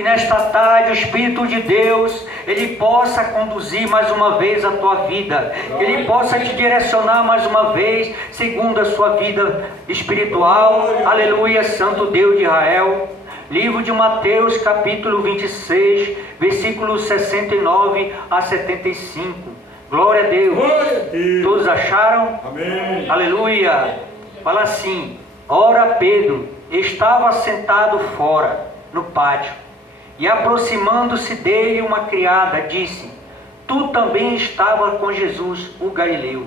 Que nesta tarde o Espírito de Deus, Ele possa conduzir mais uma vez a tua vida. Que Ele possa te direcionar mais uma vez, segundo a sua vida espiritual. Aleluia, Santo Deus de Israel. Livro de Mateus, capítulo 26, versículos 69 a 75. Glória a Deus. Glória a Deus. Todos acharam? Amém. Aleluia. Fala assim: ora Pedro estava sentado fora, no pátio, e aproximando-se dele uma criada, disse: tu também estava com Jesus, o Galileu.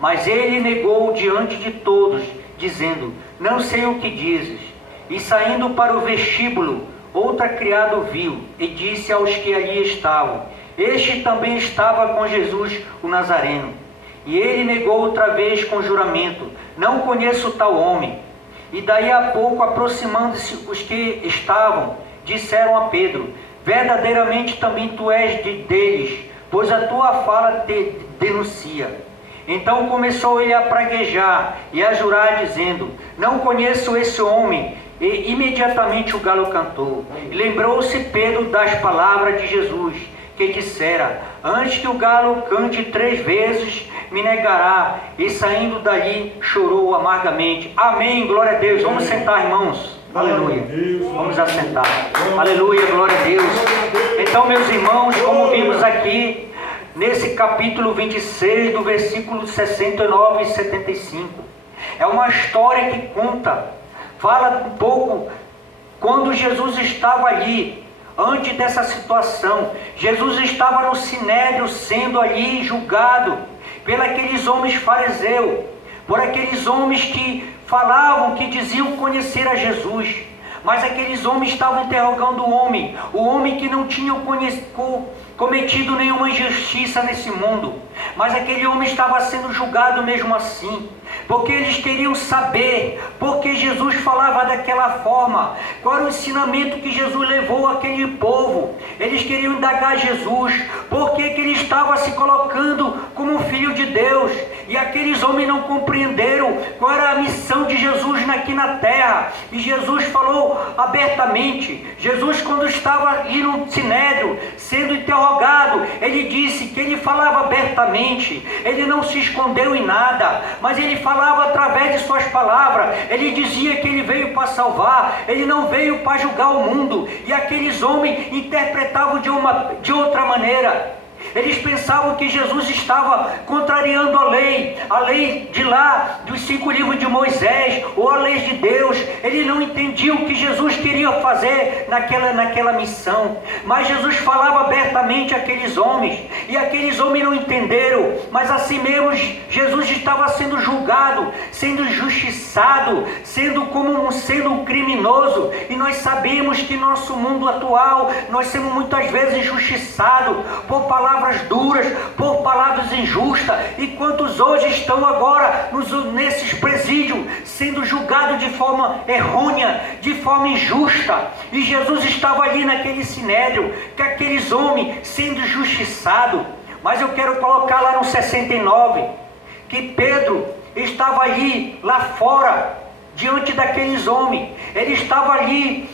Mas ele negou diante de todos, dizendo: não sei o que dizes. E saindo para o vestíbulo, outra criada o viu, e disse aos que ali estavam: este também estava com Jesus, o Nazareno. E ele negou outra vez com juramento: não conheço tal homem. E daí a pouco, aproximando-se os que estavam, disseram a Pedro: verdadeiramente também tu és deles, pois a tua fala te denuncia. Então começou ele a praguejar e a jurar, dizendo: não conheço esse homem. E imediatamente o galo cantou. E lembrou-se Pedro das palavras de Jesus, que dissera: antes que o galo cante 3 vezes, me negará. E saindo dali, chorou amargamente. Amém, glória a Deus. Vamos sentar, irmãos. Aleluia. Vamos assentar. Aleluia, glória a Deus. Então, meus irmãos, como vimos aqui, nesse capítulo 26, do versículo 69 e 75, é uma história que fala um pouco quando Jesus estava ali. Antes dessa situação, Jesus estava no sinédrio, sendo ali julgado por aqueles homens fariseus, por aqueles homens que falavam, que diziam conhecer a Jesus. Mas aqueles homens estavam interrogando o homem que não tinha cometido nenhuma injustiça nesse mundo. Mas aquele homem estava sendo julgado mesmo assim, porque eles queriam saber por que Jesus falava daquela forma, qual era o ensinamento que Jesus levou àquele povo. Eles queriam indagar Jesus, por que ele estava se colocando como filho de Deus. E aqueles homens não compreenderam qual era a missão de Jesus aqui na terra. E Jesus falou abertamente. Jesus, quando estava ali no sinédrio, sendo interrogado, ele disse que ele falava abertamente. Ele não se escondeu em nada, mas ele falava através de suas palavras. Ele dizia que ele veio para salvar, ele não veio para julgar o mundo. E aqueles homens interpretavam de outra maneira. Eles pensavam que Jesus estava contrariando a lei de lá, dos 5 livros de Moisés, ou a lei de Deus. Ele não entendia o que Jesus queria fazer naquela missão. Mas Jesus falava abertamente àqueles homens, e aqueles homens não entenderam. Mas assim mesmo, Jesus estava sendo julgado, sendo injustiçado, sendo um criminoso. E nós sabemos que nosso mundo atual, nós somos muitas vezes injustiçados por palavras duras, por palavras injustas. E quantos hoje estão agora nesses presídios sendo julgados de forma errônea, de forma injusta. E Jesus estava ali naquele sinédrio, que aqueles homens sendo injustiçados. Mas eu quero colocar lá no 69, que Pedro estava ali, lá fora, diante daqueles homens. Ele estava ali,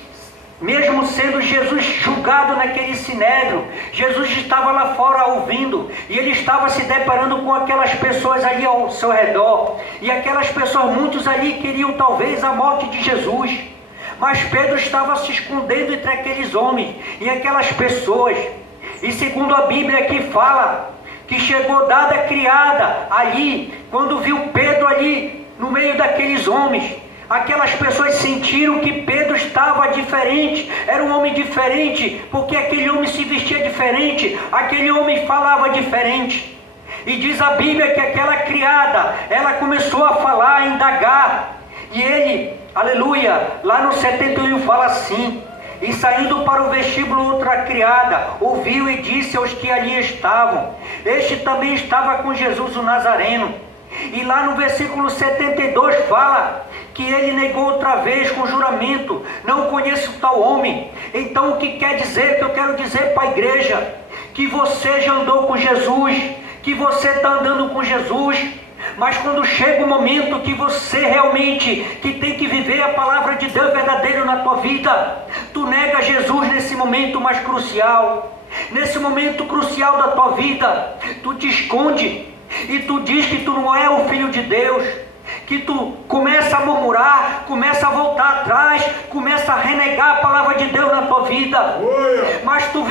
mesmo sendo Jesus julgado naquele sinédrio. Jesus estava lá fora ouvindo, e ele estava se deparando com aquelas pessoas ali ao seu redor. E aquelas pessoas, muitos ali queriam talvez a morte de Jesus. Mas Pedro estava se escondendo entre aqueles homens e aquelas pessoas. E segundo a Bíblia aqui fala, que chegou dada criada ali, quando viu Pedro ali no meio daqueles homens. Aquelas pessoas sentiram que Pedro estava diferente, era um homem diferente, porque aquele homem se vestia diferente, aquele homem falava diferente. E diz a Bíblia que aquela criada, ela começou a falar, a indagar. E ele, aleluia, lá no 71 fala assim: e saindo para o vestíbulo outra criada, ouviu e disse aos que ali estavam: este também estava com Jesus o Nazareno. E lá no versículo 72 fala que ele negou outra vez com juramento: não conheço tal homem. Então o que quer dizer, que eu quero dizer para a igreja, que você já andou com Jesus, que você está andando com Jesus, Mas quando chega o momento que você realmente que tem que viver a palavra de Deus verdadeiro na tua vida, tu nega Jesus nesse momento mais crucial. Nesse momento crucial da tua vida, tu te esconde e tu diz que tu não é o filho de Deus, que tu começa a murmurar, começa a voltar atrás, começa a renegar a palavra de Deus na tua vida. Mas tu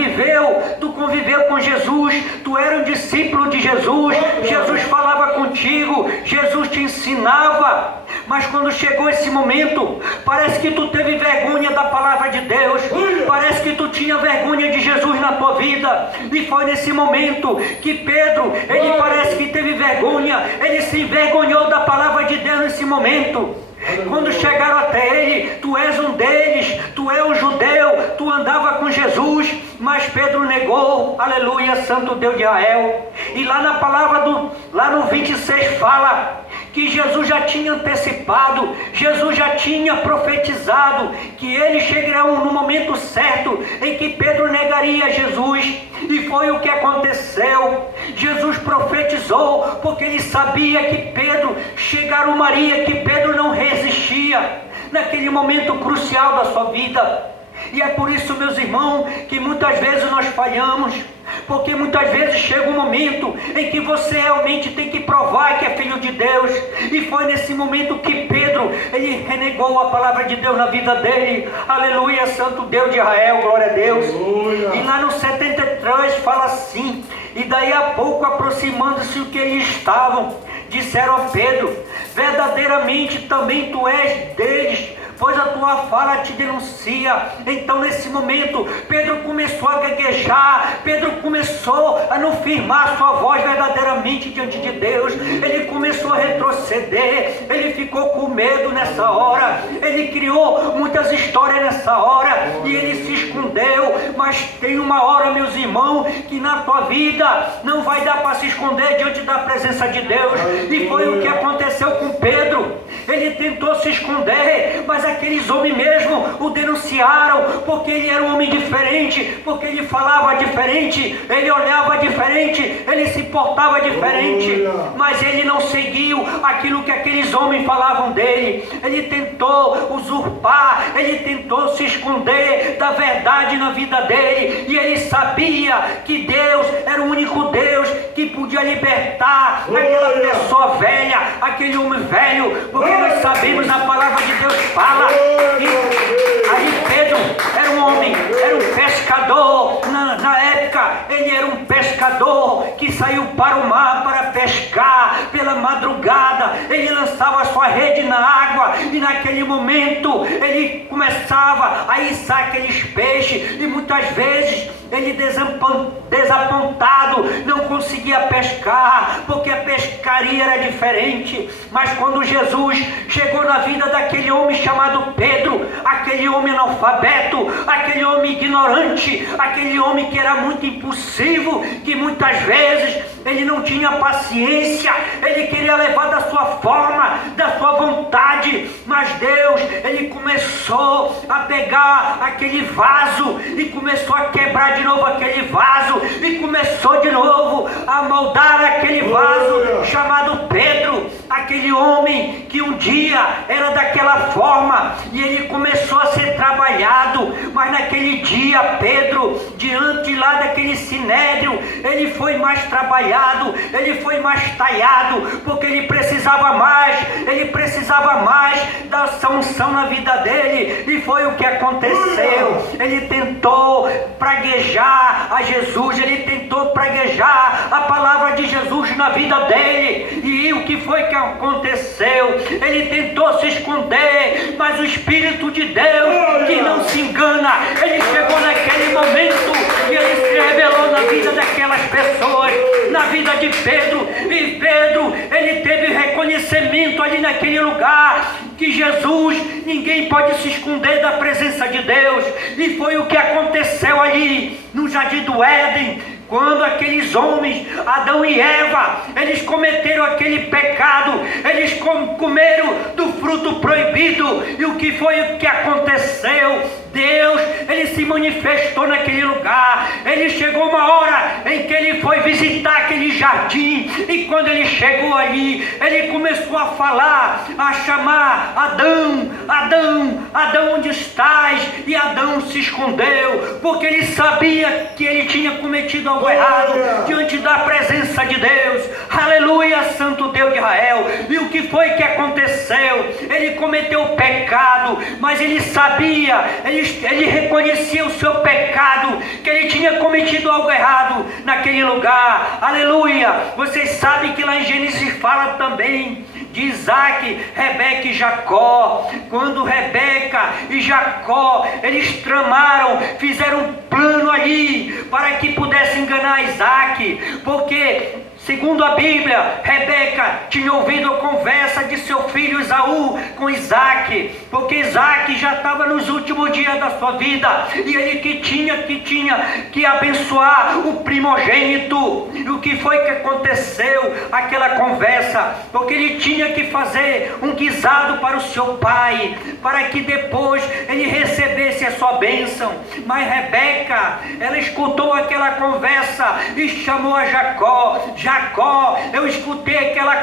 conviveu com Jesus, tu era um discípulo de Jesus, Jesus falava contigo, Jesus te ensinava. Mas quando chegou esse momento, parece que tu teve vergonha da palavra de Deus, parece que tu tinha vergonha de Jesus na tua vida. E foi nesse momento que Pedro, ele parece que teve vergonha, ele se envergonhou da palavra de Deus nesse momento. Quando chegaram até ele, tu és um deles, tu és um judeu, tu andava com Jesus, mas Pedro negou, aleluia, santo Deus de Israel. E lá na palavra, lá no 26 fala que Jesus já tinha antecipado, Jesus já tinha profetizado que ele chegaria no momento certo em que Pedro negaria Jesus. E foi o que aconteceu. Jesus profetizou porque ele sabia que Pedro chegaria, que Pedro não resistia naquele momento crucial da sua vida. E é por isso, meus irmãos, que muitas vezes nós falhamos, porque muitas vezes chega um momento em que você realmente tem que provar que é filho de Deus. E foi nesse momento que Pedro, ele renegou a palavra de Deus na vida dele. Aleluia, santo Deus de Israel, glória a Deus. Aleluia. E lá no 73 fala assim: e daí a pouco, aproximando-se o que eles estavam, disseram a Pedro: verdadeiramente também tu és deles, pois a tua fala te denuncia. Então nesse momento Pedro começou a gaguejar, Pedro começou a não firmar sua voz verdadeiramente diante de Deus, ele começou a retroceder, ele ficou com medo nessa hora, ele criou muitas histórias nessa hora e ele se escondeu. Mas tem uma hora, meus irmãos, que na tua vida não vai dar para se esconder diante da presença de Deus. E foi o que aconteceu com Pedro. Ele tentou se esconder, mas aqueles homens mesmo o denunciaram, porque ele era um homem diferente, porque ele falava diferente, ele olhava diferente, ele se portava diferente. Mas ele não seguiu aquilo que aqueles homens falavam dele. Ele tentou usurpar, ele tentou se esconder da verdade na vida dele, e ele sabia que Deus era o único Deus que podia libertar aquela pessoa velha, aquele homem velho, porque nós sabemos, a palavra de Deus fala que aí Pedro era um homem, era um pescador. Na época ele era um pescador que saiu para o mar para pescar pela madrugada. Ele lançava a sua rede na água e naquele momento ele começava a içar aqueles peixes, e muitas vezes ele desapontado não conseguia pescar, porque a pescaria era diferente. Mas quando Jesus chegou na vida daquele homem chamado Pedro, aquele homem analfabeto, aquele homem ignorante, aquele homem que era muito impulsivo, que muitas vezes ele não tinha paciência, ele queria levar da sua forma, da sua vontade. Mas Deus, ele começou a pegar aquele vaso e começou a quebrar de novo aquele vaso, e começou de novo a moldar aquele vaso chamado Pedro, aquele homem que um dia era daquela forma, e ele começou a ser trabalhado. Mas naquele dia Pedro, diante lá daquele sinédrio, ele foi mais trabalhado, ele foi mais talhado, porque ele precisava mais da unção na vida dele. E foi o que aconteceu. Ele tentou praguejar a Jesus, ele tentou praguejar a palavra de Jesus na vida dele. E o que foi que aconteceu? Ele tentou se esconder, mas o Espírito de Deus, que não se engana, ele chegou naquele momento e ele se revelou na vida daquelas pessoas, na vida de Pedro. E Pedro, ele teve reconhecimento ali naquele lugar, que Jesus, ninguém pode se esconder da presença de Deus. E foi o que aconteceu ali no Jardim do Éden, quando aqueles homens, Adão e Eva, eles cometeram aquele pecado, eles comeram do fruto proibido. E o que foi que aconteceu? Deus, ele se manifestou naquele lugar. Ele chegou uma hora em que ele foi visitar aquele jardim, e quando ele chegou ali, ele começou a falar, a chamar: Adão, Adão, Adão, onde estás? E Adão se escondeu, porque ele sabia que ele tinha cometido algo errado diante da presença de Deus. Aleluia, Santo Deus de Israel. E o que foi que aconteceu? Ele cometeu pecado, mas ele sabia, ele reconhecia o seu pecado, que ele tinha cometido algo errado naquele lugar. Aleluia. Vocês sabem que lá em Gênesis fala também de Isaac, Rebeca e Jacó. Quando Rebeca e Jacó, eles tramaram, fizeram um plano ali para que pudesse enganar Isaac, porque segundo a Bíblia, Rebeca tinha ouvido a conversa de seu filho Esaú com Isaac, porque Isaac já estava nos últimos dias da sua vida, e ele que tinha que abençoar o primogênito. E o que foi que aconteceu? Aquela conversa, porque ele tinha que fazer um guisado para o seu pai, para que depois ele recebesse a sua bênção. Mas Rebeca, ela escutou aquela conversa e chamou a Jacó: Jacó, eu escutei aquela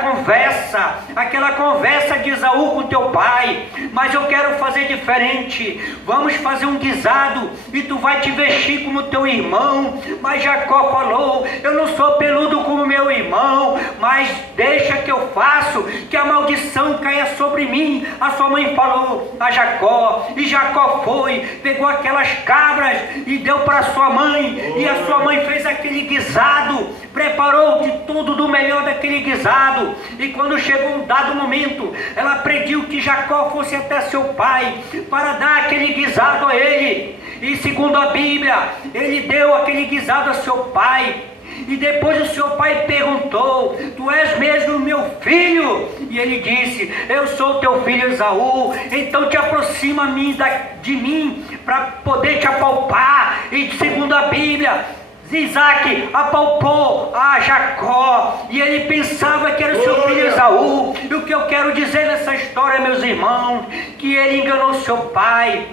conversa de Esaú com teu pai, mas eu quero fazer diferente. Vamos fazer um guisado e tu vai te vestir como teu irmão. Mas Jacó falou: eu não sou peludo como meu irmão, mas deixa que eu faço, que a maldição caia sobre mim. A sua mãe falou a Jacó, e Jacó foi, pegou aquelas cabras e deu para sua mãe, e a sua mãe fez aquele guisado, preparou de tudo do melhor daquele guisado. E quando chegou um dado momento, ela pediu que Jacó fosse até seu pai para dar aquele guisado a ele. E segundo a Bíblia, ele deu aquele guisado a seu pai. E depois o seu pai perguntou: tu és mesmo meu filho? E ele disse: eu sou teu filho Esaú. Então te aproxima de mim para poder te apalpar. E segundo a Bíblia, Isaac apalpou a Jacó, e ele pensava que era o seu filho Esaú. E o que eu quero dizer nessa história, meus irmãos, que ele enganou seu pai,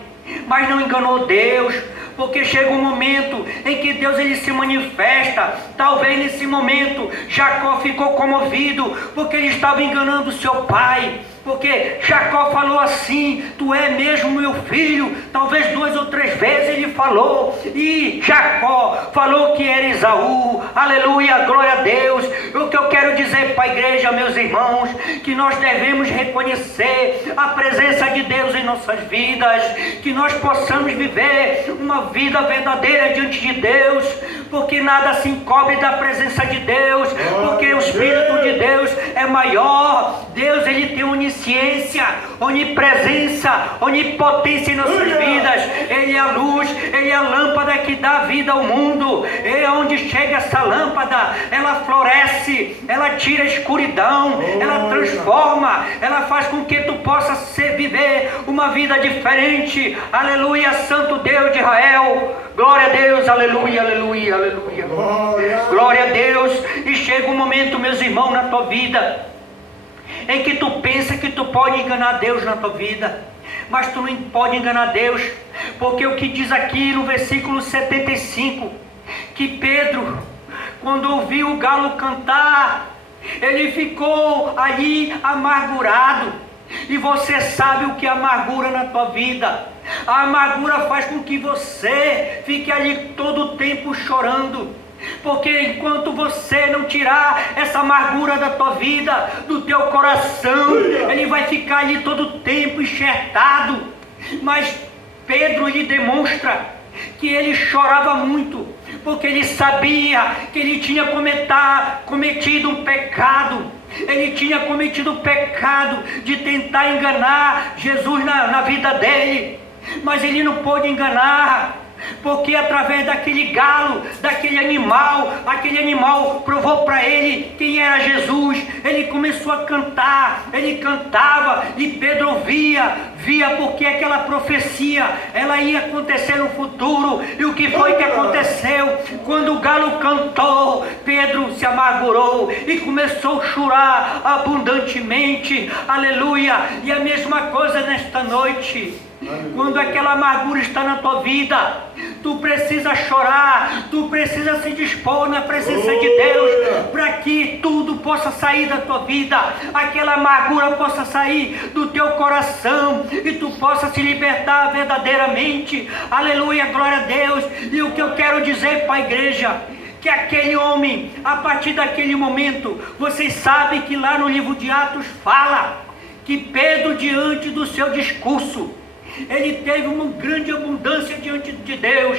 mas não enganou Deus. Porque chega um momento em que Deus ele se manifesta. Talvez nesse momento Jacó ficou comovido, porque ele estava enganando seu pai. Porque Jacó falou assim: tu é mesmo meu filho? Talvez 2 ou 3 vezes ele falou. E Jacó falou que era Esaú. Aleluia, glória a Deus. O que eu quero dizer para a igreja, meus irmãos, que nós devemos reconhecer a presença de Deus em nossas vidas, que nós possamos viver uma vida verdadeira diante de Deus, porque nada se encobre da presença de Deus, porque o Espírito de Deus é maior. Deus ele tem onisciência, onipresença, onipotência em nossas vidas. Ele é a luz, ele é a lâmpada que dá vida ao mundo. E onde chega essa lâmpada, ela floresce, ela tira a escuridão, ela transforma, ela faz com que tu possa viver uma vida diferente. Aleluia, Santo Deus de Israel. Glória a Deus, aleluia, aleluia, aleluia. Glória a Deus. E chega um momento, meus irmãos, na tua vida, em que tu pensa que tu pode enganar Deus na tua vida, mas tu não pode enganar Deus, porque o que diz aqui no versículo 75, que Pedro, quando ouviu o galo cantar, ele ficou ali amargurado. E você sabe o que é amargura na tua vida? A amargura faz com que você fique ali todo o tempo chorando. Porque enquanto você não tirar essa amargura da tua vida, do teu coração, ele vai ficar ali todo o tempo enxertado. Mas Pedro lhe demonstra que ele chorava muito, porque ele sabia que ele tinha cometido um pecado. Ele tinha cometido o pecado de tentar enganar Jesus na vida dele. Mas ele não pôde enganar, porque porque através daquele galo, daquele animal, aquele animal provou para ele quem era Jesus. Ele começou a cantar, ele cantava e Pedro via porque aquela profecia, ela ia acontecer no futuro. E o que foi que aconteceu? Quando o galo cantou, Pedro se amargurou e começou a chorar abundantemente, aleluia. E a mesma coisa nesta noite. Quando aquela amargura está na tua vida, tu precisa chorar, tu precisa se dispor na presença de Deus, para que tudo possa sair da tua vida, aquela amargura possa sair do teu coração, e tu possa se libertar verdadeiramente, aleluia, glória a Deus. E o que eu quero dizer para a igreja, que aquele homem, a partir daquele momento, vocês sabem que lá no livro de Atos fala, que Pedro, diante do seu discurso, ele teve uma grande abundância diante de Deus.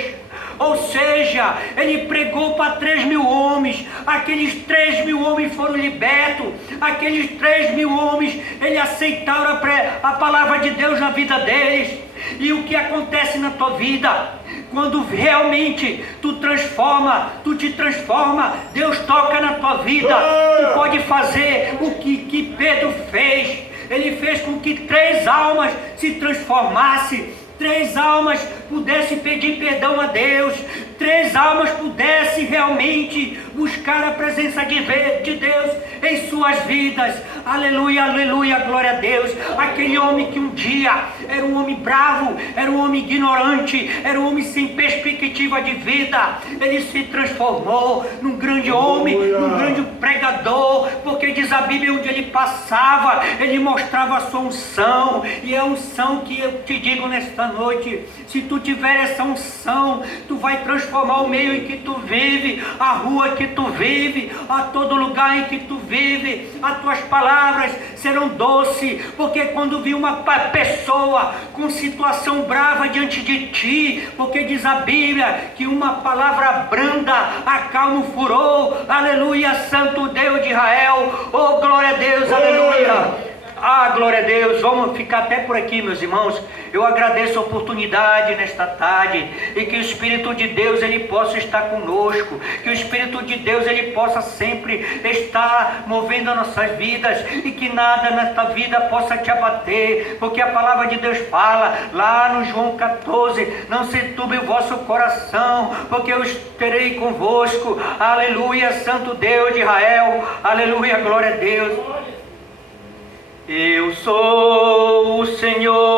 Ou seja, ele pregou para 3.000 homens, aqueles 3.000 homens foram libertos, aqueles 3.000 homens, eles aceitaram a palavra de Deus na vida deles. E o que acontece na tua vida? Quando realmente tu te transforma, Deus toca na tua vida, tu pode fazer o que Pedro fez. Ele fez com que 3 almas se transformassem, 3 almas pudessem pedir perdão a Deus, 3 almas pudessem realmente buscar a presença de Deus em suas vidas. Aleluia, aleluia, glória a Deus. Aquele homem que um dia era um homem bravo, era um homem ignorante, era um homem sem perspectiva de vida, ele se transformou num grande homem, num grande pregador, porque diz a Bíblia, onde ele passava, ele mostrava a sua unção. E é a unção que eu te digo nesta noite, se tu tiver essa unção, tu vai transformar o meio em que tu vive, a rua que tu vive, a todo lugar em que tu vive. As tuas palavras serão doces, porque quando vi uma pessoa com situação brava diante de ti, porque diz a Bíblia que uma palavra branda acalma o furor. Aleluia, Santo Deus de Israel, oh glória a Deus, aleluia. Ah, glória a Deus. Vamos ficar até por aqui, meus irmãos. Eu agradeço a oportunidade nesta tarde, e que o Espírito de Deus ele possa estar conosco, que o Espírito de Deus ele possa sempre estar movendo as nossas vidas, e que nada nesta vida possa te abater, porque a palavra de Deus fala lá no João 14, não se turbe o vosso coração, porque eu estarei convosco. Aleluia, Santo Deus de Israel, aleluia, glória a Deus. Eu sou o Senhor